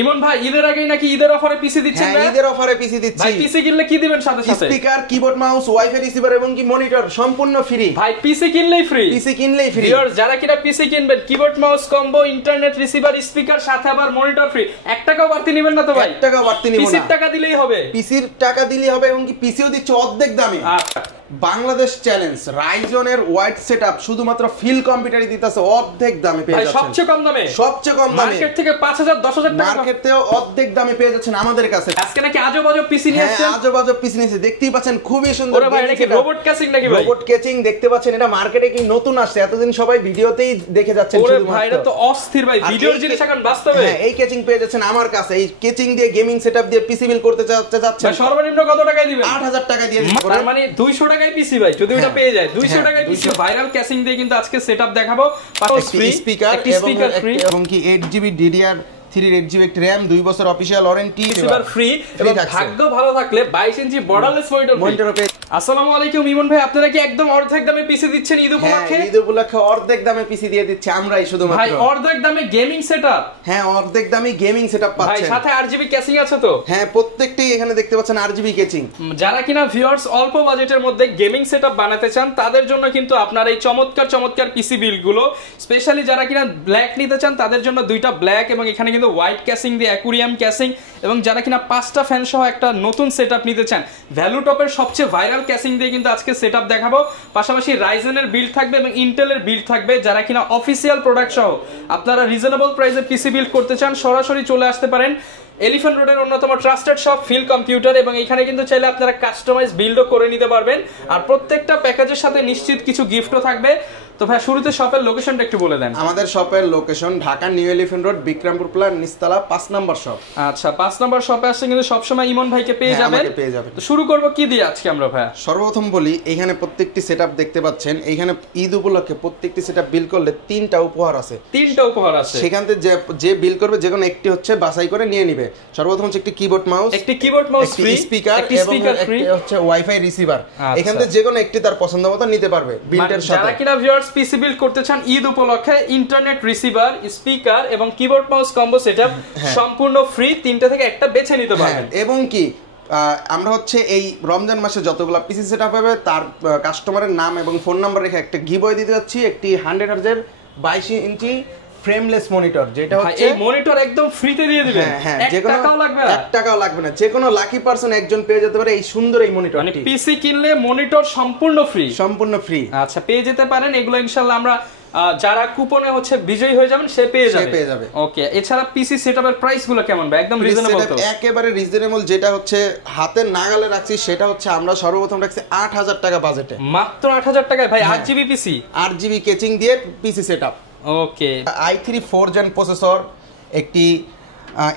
ইমন ভাই ঈদের আগেই নাকি ঈদের অফারে পিসি দিচ্ছেন? হ্যাঁ, ঈদের অফারে পিসি দিচ্ছি। ভাই পিসি কিনলে কি দিবেন সাথে সাথে? Speaker, keyboard, mouse, wifi receiver এবং কি মনিটর সম্পূর্ণ ফ্রি। ভাই পিসি কিনলেই ফ্রি? পিসি কিনলেই ফ্রি। ভিউয়ার্স যারা কিনা পিসি কিনবেন, keyboard mouse combo, internet receiver, speaker সাথে আবার মনিটর ফ্রি। 1 টাকাও বাড়তি নেবেন না তো ভাই? 1 টাকাও বাড়তি নিব না। পিসির টাকা দিলেই হবে। পিসির টাকা দিলেই হবে এবং কি পিসিও দিচ্ছে অর্ধেক দামে। আচ্ছা, বাংলাদেশ চ্যালেঞ্জ রাইজনের ওয়াইড সেটআপ শুধুমাত্র ফিল কম্পিউটারই দিতেছে অর্ধেক দামে পেয়ে যাচ্ছেন। সবচেয়ে কম দামে? সবচেয়ে কম দামে। মার্কেট থেকে 5000 10000 টাকা, মার্কেট থেকে অর্ধেক দামে পেয়ে যাচ্ছেন আমাদের কাছে। আজকে নাকি আজব পিসি নিয়ে আসছেন? হ্যাঁ, আজব পিসি নিয়েছে, দেখতেই পাচ্ছেন খুবই সুন্দর। ওরে ভাই এটা কি রোবট ক্যাচিং নাকি ভাই? রোবট ক্যাচিং দেখতে পাচ্ছেন, এটা মার্কেটে কি নতুন আসছে, এতদিন সবাই ভিডিওতেই দেখে যাচ্ছেন ওরে শুধুমাত্র। ভাই এটা তো অস্থির ভাই, ভিডিওর জিনিস এখন বাস্তবে। হ্যাঁ, এই ক্যাচিং পেয়ে যাচ্ছেন আমার কাছে। এই ক্যাচিং দিয়ে গেমিং সেটআপ দিয়ে পিসি বিল করতে যাচ্ছেন। সর্বনিম্ন কত টাকায় দিবেন? 8000 টাকা দিয়ে দিবেন। তার মানে 200 টাকায় পিসি ভাই, যদি এটা পেয়ে যায় 200 টাকায় পিসি। ভাইরাল ক্যাচিং দিয়ে কিন্তু আজকে সেটআপ দেখাবো। স্পিকার এবং কি 8GB DDR3 8GB একটা RAM, 2 বছর অফিশিয়াল ওয়ারেন্টি, রিসিভার ফ্রি এবং ভাগ্য ভালো থাকলে 22 ইঞ্চি বর্ডারলেস মনিটর ফ্রি। আসসালামু আলাইকুম ইমন ভাই, আপনারা কি একদম অর্ধেক দামে পিসি দিচ্ছেন ঈদ উপলক্ষে? ঈদ উপলক্ষে অর্ধেক দামে পিসি দিয়ে দিচ্ছি আমরাই শুধুমাত্র। ভাই অর্ধেক দামে গেমিং সেটআপ? হ্যাঁ, অর্ধেক দামে গেমিং সেটআপ পাচ্ছেন। ভাই সাথে RGB ক্যাচিং আছে তো? হ্যাঁ, প্রত্যেকটাই এখানে দেখতে পাচ্ছেন RGB ক্যাচিং। যারা কিনা ভিউয়ার্স অল্প বাজেটের মধ্যে গেমিং সেটআপ বানাতে চান তাদের জন্য কিন্তু আপনার এই চমৎকার পিসি বিলগুলো, স্পেশালি যারা কিনা ব্ল্যাক নিতে চান তাদের জন্য দুইটা ব্ল্যাক এবং এখানে কিন্তু হোয়াইট ক্যাচিং দিয়ে অ্যাকুরিয়াম ক্যাচিং, এবং যারা কিনা 5টা ফ্যান সহ একটা নতুন সেটআপ নিতে চান ভ্যালু টপের সবচেয়ে ভাইরাল ক্যাচিং দিয়ে কিন্তু আজকে সেটআপ দেখাবো। পাশাপাশি রাইজেনের বিল্ড থাকবে এবং ইন্টেলের বিল্ড থাকবে। যারা কিনা অফিসিয়াল প্রোডাক্ট সহ আপনারা রিজনেবল প্রাইসে পিসি বিল্ড করতে চান সরাসরি চলে আসতে পারেন এলিফ্যান্ট রোডের অন্যতম ট্রাস্টেড শপ ফিল কম্পিউটার, এবং এখানে কিন্তু চাইলে আপনারা কাস্টমাইজ বিল্ডও করে নিতে পারবেন। আর প্রত্যেকটা প্যাকেজের সাথে নিশ্চিত কিছু গিফটও থাকবে। তো ভাই শুরুতে শপের লোকেশনটা একটু বলে দেন। আমাদের শপের location Dhaka new elephant road, Bikrampur plaza, নিচতলা 5 নম্বর শপ। আচ্ছা, 5 নম্বর শপে আসলে কিন্তু সবসময় ইমন ভাইকে পেয়ে যাবেন। তো শুরু করব কি দিয়ে আজকে আমরা ভাই? সর্বপ্রথম বলি, এখানে প্রত্যেকটি সেটআপ দেখতে পাচ্ছেন। এখানে ঈদ উপলক্ষে প্রত্যেকটি সেটআপ বিল করলে 3টা উপহার আছে। 3টা উপহার আছে। সেখান থেকে যে বিল করবে যে কোনো একটি হচ্ছে বাছাই করে নিয়ে নিবে। সর্বপ্রথম হচ্ছে একটি কিবোর্ড মাউস ফ্রি, স্পিকার এবং একটি হচ্ছে ওয়াইফাই রিসিভার। এখান থেকে যে কোনো একটি তার পছন্দ মতো নিতে পারবে বিল্ডের সাথে। যারা কিনা ভিউয়ার্স পিসি বিল্ড করতে চান ঈদ উপলক্ষে, ইন্টারনেট রিসিভার, স্পিকার এবং কিবোর্ড মাউস কম্বো সেটআপ সম্পূর্ণ ফ্রি, 3টা থেকে একটা বেছে নিতে পারবেন। এবং কি আমরা হচ্ছে এই রমজান মাসে যতগুলো পিসি সেটআপ হবে তার কাস্টমারের নাম এবং ফোন নাম্বার রেখে একটা গিভওয়ে দিতে যাচ্ছি, একটি 100 হার্জের 22 ইঞ্চি ফ্রেমলেস মনিটর, যেটা হচ্ছে এই মনিটর একদম ফ্রিতে দিয়ে দিবেন। হ্যাঁ, 1 টাকাও লাগবে না। 1 টাকাও লাগবে না। যে কোনো লাকি পারসন একজন পেয়ে যেতে পারে এই সুন্দর এই মনিটর। মানে পিসি কিনলে মনিটর সম্পূর্ণ ফ্রি। আচ্ছা, পেয়ে যেতে পারেন এগুলো ইনশাআল্লাহ। আমরা যারা কুপনে হচ্ছে বিজয়ী হয়ে যাবেন সে পেয়ে যাবে। ওকে, এছাড়া পিসি সেটআপের প্রাইস গুলো কেমন ভাই? একদম রিজনেবল তো? একেবারে রিজনেবল। যেটা হচ্ছে হাতের নাগালে রাখছি সেটা হচ্ছে আমরা সর্বপ্রথম রাখছি 8000 টাকা বাজেটে। মাত্র 8000 টাকায় ভাই 8GB পিসি, 8GB কেচিং দিয়ে পিসি সেটআপ। ওকে, i3 4 জেন প্রসেসর, একটি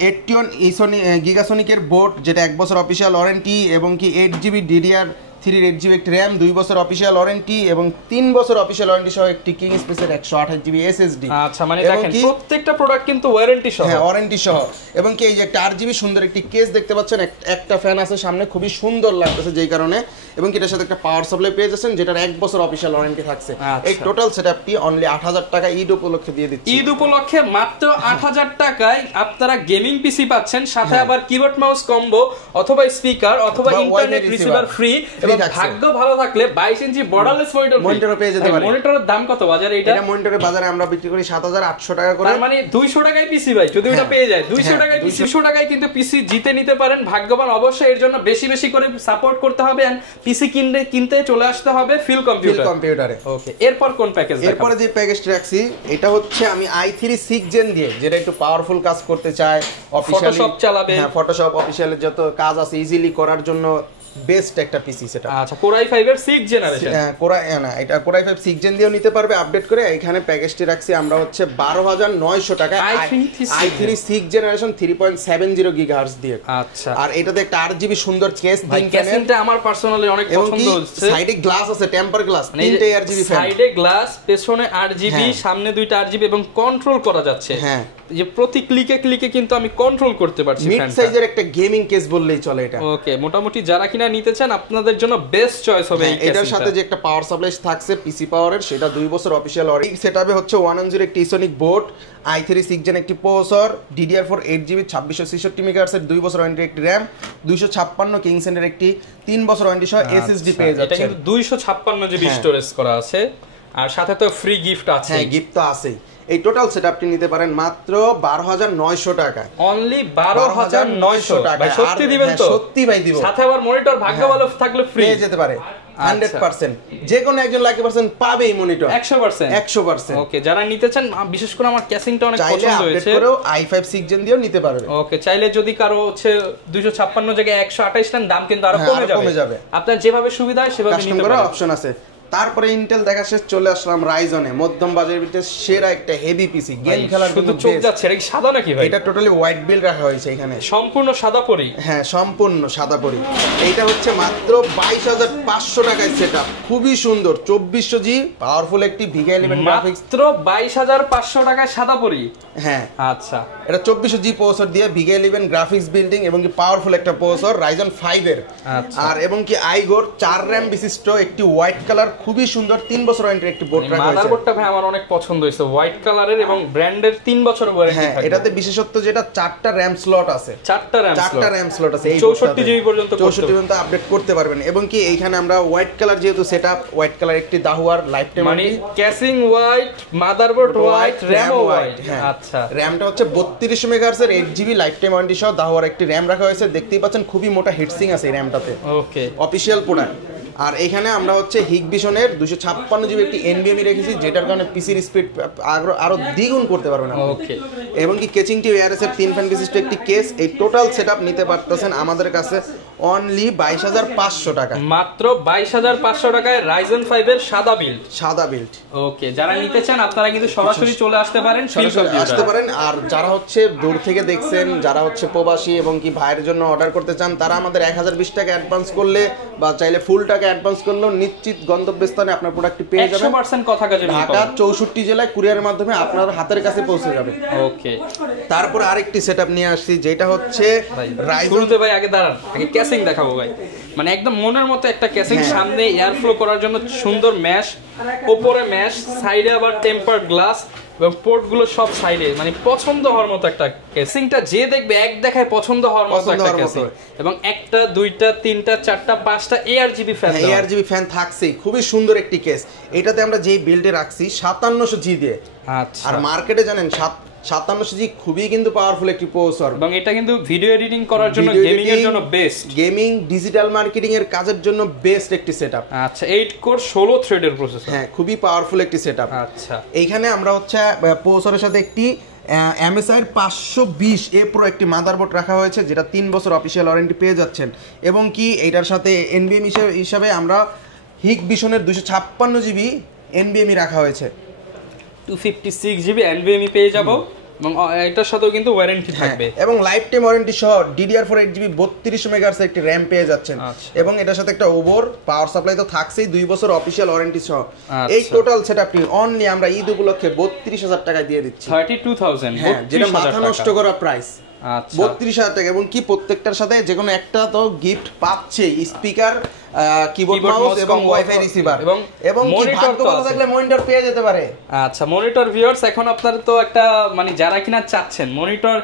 80 গিগাসনিকের বোর্ড, যেটা 1 বছর অফিশিয়াল ওয়ারেন্টি, এবং কি 8GB DDR3 8GB একটা RAM, 2 বছর অফিশিয়াল ওয়ারেন্টি এবং 3 বছর অফিশিয়াল ওয়ারেন্টি সহ একটি কিং স্পেসের 128GB SSD। আচ্ছা, মানে দেখেন প্রত্যেকটা প্রোডাক্ট কিন্তু ওয়ারেন্টি সহ। হ্যাঁ, ওয়ারেন্টি সহ। এবং কি এই যে একটা 8GB সুন্দর একটি কেস দেখতে পাচ্ছেন, একটা ফ্যান আছে সামনে, খুবই সুন্দর লাগতেছে যেই কারণে, এবং কি এটার সাথে একটা পাওয়ার সাপ্লাই পেয়ে যাচ্ছেন যেটার 1 বছর অফিশিয়াল ওয়ারেন্টি থাকছে। এই টোটাল সেটআপটি অনলি 8000 টাকা ঈদ উপলক্ষে দিয়ে দিচ্ছি। ঈদ উপলক্ষে মাত্র 8000 টাকায় আপনারা গেমিং পিসি পাচ্ছেন, সাথে আবার কিবোর্ড মাউস কম্বো অথবা স্পিকার অথবা ইন্টারনেট রিসিভার ফ্রি, এবং ভাগ্য ভালো থাকলে 22 ইঞ্চি বর্ডারলেস মনিটর পেয়ে যেতে পারেন। মনিটরের দাম কত বাজারে? এটা মনিটরের বাজারে আমরা বিক্রি করি 7800 টাকা করে। তার মানে 200 টাকায় পিসি ভাই, যদি এটা পেয়ে যায় 200 টাকায় পিসি, 200 টাকায় কিন্তু পিসি জিতে নিতে পারেন। ভাগ্যবান অবশ্যই। এর জন্য বেশি করে সাপোর্ট করতে হবে, এন্ড পিসি কিনতে চলে আসতে হবে ফিল কম্পিউটারে। ওকে, এরপর কোন প্যাকেজ? এরপরে যে প্যাকেজটা রাখছি এটা হচ্ছে আমি i3 6 জেন দিয়ে, যেটা একটু পাওয়ারফুল কাজ করতে চায়, অফিশিয়ালি ফটোশপ চালাবে। হ্যাঁ, ফটোশপ অফিশিয়ালের যত কাজ আছে ইজিলি করার জন্য বেস্ট একটা পিসি সেটা। আচ্ছা, Core i5 এর 6 জেনারেশন। হ্যাঁ, এটা Core i5 6 জেন দিয়েও নিতে পারবে আপডেট করে। এখানে প্যাকেজটি রাখছি আমরা হচ্ছে 12900 টাকা i3 6 জেনারেশন 3.70 গিগাহার্টজ দিয়ে। আচ্ছা, আর এটাতে একটা 8GB সুন্দর কেস, ভাই কেসিংটা আমার পার্সোনালি অনেক পছন্দ হচ্ছে। সাইডে গ্লাস আছে, টেম্পার গ্লাস, 3টে RGB ফ্যান, সাইডে গ্লাস, পেছনে 8GB, সামনে 2টা 8GB, এবং কন্ট্রোল করা যাচ্ছে। হ্যাঁ, যে প্রতি ক্লিকে কিন্তু আমি কন্ট্রোল করতে পারছি। মিড সাইজের একটা গেমিং কেস বললেই চলে এটা। ওকে, মোটামুটি যারা কিনা নিতে চান আপনাদের জন্য বেস্ট চয়েস হবে এই এটার সাথে যে একটা পাওয়ার সাপ্লাই থাকছে পিসি পাওয়ারের, সেটা 2 বছর অফিশিয়াল ওয়ারেন্টি। সেটআপে হচ্ছে 110 একটি ইসোনিক বোর্ড, i3 6 জেন একটি প্রসেসর, DDR4 8GB 2666 মেগাহার্টজ এর 2 বছর ওয়ারেন্টি একটি RAM, 256 কিংসেন্টের একটি 3 বছর ওয়ারেন্টি সহ SSD পেয়ে যাচ্ছে। এটা কিন্তু 256 জিবি স্টোরেজ করা আছে, আর সাথে তো ফ্রি গিফট আছে। হ্যাঁ, গিফট তো আছেই। এই টোটাল সেটআপটি নিতে পারেন মাত্র 12900 টাকা, অনলি 12900 টাকা। ভাই সত্যি দিবেন তো? সত্যি ভাই দিব। সাথে আবার মনিটর ভাগ্য ভালো থাকলে ফ্রি পেয়ে যেতে পারে 100%। যে কোনো একজন লাকি পারসন পাবে এই মনিটর 100%। ওকে, যারা নিতে চান, বিশেষ করে আমার ক্যাসিংটা অনেক পছন্দ হয়েছে, চাইলে আপডেট করেও i5 6 জেন দিয়েও নিতে পারবে। ওকে, চাইলে যদি কারো হচ্ছে 256 জায়গায় 128 নেন, দাম কিন্তু আরো কমে যাবে। আপনার যেভাবে সুবিধা হয় সেভাবে নিতে পারেন, অপশন আছে। তারপরে ইন্টেল দেখা শেষ, চলে আসলাম রাইজনে, মধ্যম বাজারের ভিতরে সেরা একটা হেভি পিসি, গেম খেলার জন্য চোখ যাচ্ছে। এটা কি সাদা নাকি ভাই? এটা টোটালি হোয়াইট বিল্ড রাখা হয়েছে এখানে, সম্পূর্ণ সাদা পরি। হ্যাঁ, সম্পূর্ণ সাদা পরি। এইটা হচ্ছে মাত্র 22500 টাকায় সেটআপ, খুবই সুন্দর 2400G পাওয়ারফুল একটি ভিগা 11 গ্রাফিক্স, মাত্র 22500 টাকায় সাদা পরি। হ্যাঁ আচ্ছা, এটা 2400G প্রসেসর দিয়ে ভিগা 11 গ্রাফিক্স বিল্ডিং এবং কি পাওয়ারফুল একটা প্রসেসর রাইজন 5 এর। আর এবং কি আইগোর 4 RAM বিশিষ্ট একটি হোয়াইট কালার, খুবই সুন্দর 3 বছর ওয়ারেন্টির একটি বোর্ড রাখা হয়েছে। মাদারবোর্ডটা ভাই আমার অনেক পছন্দ হয়েছে, হোয়াইট কালারের এবং ব্র্যান্ডের 3 বছর ওয়ারেন্টি থাকে। এটাতে বিশেষত্ব যেটা 4টা RAM স্লট আছে, 4টা RAM স্লট আছে, এই 64GB পর্যন্ত আপডেট করতে পারবেন। এবং কি এইখানে আমরা হোয়াইট কালার যেহেতু সেটআপ, হোয়াইট কালার একটি দাহুয়ার লাইফ টাইম, মানে casing white, motherboard white, RAM white. আচ্ছা, RAMটা হচ্ছে 32 মেগাহার্টজ এর 8GB লাইফ টাইম ওয়ারেন্টি সহ দাহুয়ার একটি RAM রাখা হয়েছে। দেখতেই পাচ্ছেন খুবই মোটা হিটসিং আছে এই RAMটাতে। ওকে, অফিশিয়াল প্রোডাক্ট। আর এখানে আমরা হচ্ছে হিগবিশনের 256GB একটি NVMe রেখেছি, যেটার কারণে পিসির স্পিড আরো দ্বিগুণ করতে পারবেন। ওকে, এবং কি কেচিং টি ওয়্যারএস এর 3 ফ্যান বিশিষ্ট একটি কেস। এই টোটাল সেটআপ নিতে পারতেছেন আমাদের কাছে অনলি 22500 টাকা, মাত্র 22500 টাকায় রাইজেন 5 এর সাদা বিল্ড। ওকে, যারা নিতে চান আপনারা কিন্তু সরাসরি চলে আসতে পারেন, আর যারা হচ্ছে দূর থেকে দেখছেন, যারা হচ্ছে প্রবাসী এবং কি ভাইয়ের জন্য অর্ডার করতে চান, তারা আমাদের 1020 টাকা অ্যাডভান্স করলে বা চাইলে ফুল টাকা অ্যাডভান্স করলেও নিশ্চিত গন্তব্যস্থানে আপনার প্রোডাক্টটি পেয়ে যাবেন। 100% কথা কাজে ঢাকা 64 জেলায় কুরিয়ারের মাধ্যমে আপনার হাতের কাছে পৌঁছে যাবে। ওকে, তারপর আরেকটি সেটআপ নিয়ে আসছি, যেটা হচ্ছে শুরুতে ভাই আগে দাঁড়ান, আগে ক্যাসিং দেখাবো ভাই। মানে একদম মনের মতো একটা ক্যাসিং, সামনে এয়ার ফ্লো করার জন্য সুন্দর ম্যাশ, উপরে ম্যাশ, সাইডে আবার টেম্পারড গ্লাস এবং পোর্টগুলো সব সাইডে, মানে পছন্দ হওয়ার মতো একটা কেসিংটা যে দেখবে এক দেখায় পছন্দ হওয়ার মতো একটা কেসিং। এবং একটা, দুইটা, তিনটা, চারটা, পাঁচটা ARGB ফ্যান, ARGB ফ্যান থাকছেই, খুবই সুন্দর একটি কেস। এটাতে আমরা যেই বিল্ডে রাখছি 5700G দিয়ে। আচ্ছা, আর মার্কেটে জানেন 5700G খুবই কিন্তু পাওয়ারফুল একটি প্রসেসর, এবং এটা কিন্তু ভিডিও এডিটিং করার জন্য, গেমিং এর জন্য বেস্ট, গেমিং ডিজিটাল মার্কেটিং এর কাজের জন্য বেস্ট একটি সেটআপ। আচ্ছা, 8 কোর 16 থ্রেডের প্রসেসর। হ্যাঁ, খুবই পাওয়ারফুল একটি সেটআপ। আচ্ছা, এইখানে আমরা হচ্ছে প্রসেসরের সাথে একটি MSI 520A Pro একটি মাদারবোর্ড রাখা হয়েছে, যেটা 3 বছর অফিশিয়াল ওয়ারেন্টি পেয়ে যাচ্ছেন। এবং কি এটার সাথে NVMe হিসাবে আমরা হিগবিশনের 256GB NVMe রাখা হয়েছে, 256GB NVMe পেয়ে যাব। এবং এটার সাথেও কিন্তু ওয়ারেন্টি থাকবে, এবং লাইফ টাইম ওয়ারেন্টি সহ DDR4 8GB 32 মেগাহার্টজ একটি RAM পেয়ে যাচ্ছেন। এবং এটার সাথে একটা ওভার পাওয়ার সাপ্লাই তো থাকছেই, 2 বছর অফিশিয়াল ওয়ারেন্টি সহ। এই টোটাল সেটআপটি অনলি আমরা ঈদ উপলক্ষে 32000 টাকা দিয়ে দিচ্ছি, 32000, যেটা মাথা নষ্ট করা প্রাইস। আচ্ছা, 32000 টাকা। এবং কি প্রত্যেকটার সাথে যে কোনো একটা তো গিফট পাচ্ছে, স্পিকার, কিবোর্ড মাউস এবং ওয়াইফাই রিসিভার, এবং মনিটর তো থাকলে মনিটর পেয়ে যেতে পারে। আচ্ছা, মনিটর ভিউয়ার্স, এখন আপনারা তো একটা মানে যারা কিনা চাচ্ছেন মনিটর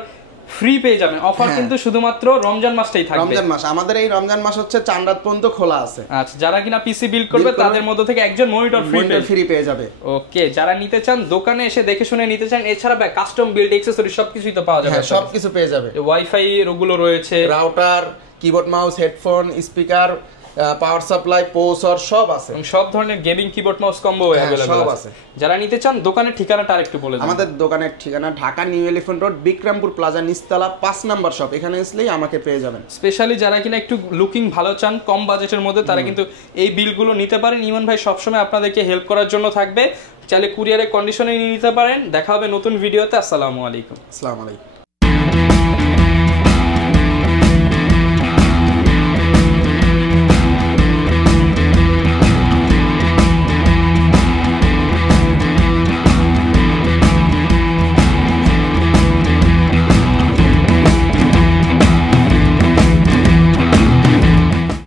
ফ্রি পেয়ে যাবেন। অফার কিন্তু শুধুমাত্র রমজান মাসটাই থাকবে। রমজান মাস, আমাদের এই রমজান মাস হচ্ছে 4 রাত পর্যন্ত খোলা আছে। আচ্ছা, যারা কিনা পিসি বিল্ড করবে তাদের মধ্যে থেকে একজন মনিটর ফ্রি পেয়ে যাবে। ওকে, যারা নিতে চান দোকানে এসে দেখে শুনে নিতে চান, এছাড়া কাস্টম বিল্ড অ্যাকসেসরি সবকিছুই তো পাওয়া যাবে। সবকিছু পেয়ে যাবে, ওয়াইফাই এর ওগুলো রয়েছে, router, keyboard mouse, headphone, speaker, power supply, processor সব আছে, এবং সব ধরনের gaming keyboard mouse combo available আছে। যারা নিতে চান দোকানের ঠিকানাটা আরেকটু বলে দিন। আমাদের দোকানের ঠিকানা Dhaka new elephant road, Bikrampur plaza, নিচতলা 5 নাম্বার শপ। এখানে আসলেই আমাকে পেয়ে যাবেন। স্পেশালি যারা কিনা একটু লুকিং ভালো চান, কম বাজেটের মধ্যে, তারা কিন্তু এই বিলগুলো নিতে পারেন। ইমন ভাই সবসময় আপনাদেরকে হেল্প করার জন্য থাকবে, চাইলে কুরিয়ারে কন্ডিশনে নিতে পারেন। দেখা হবে নতুন ভিডিওতে। আসসালামু আলাইকুম।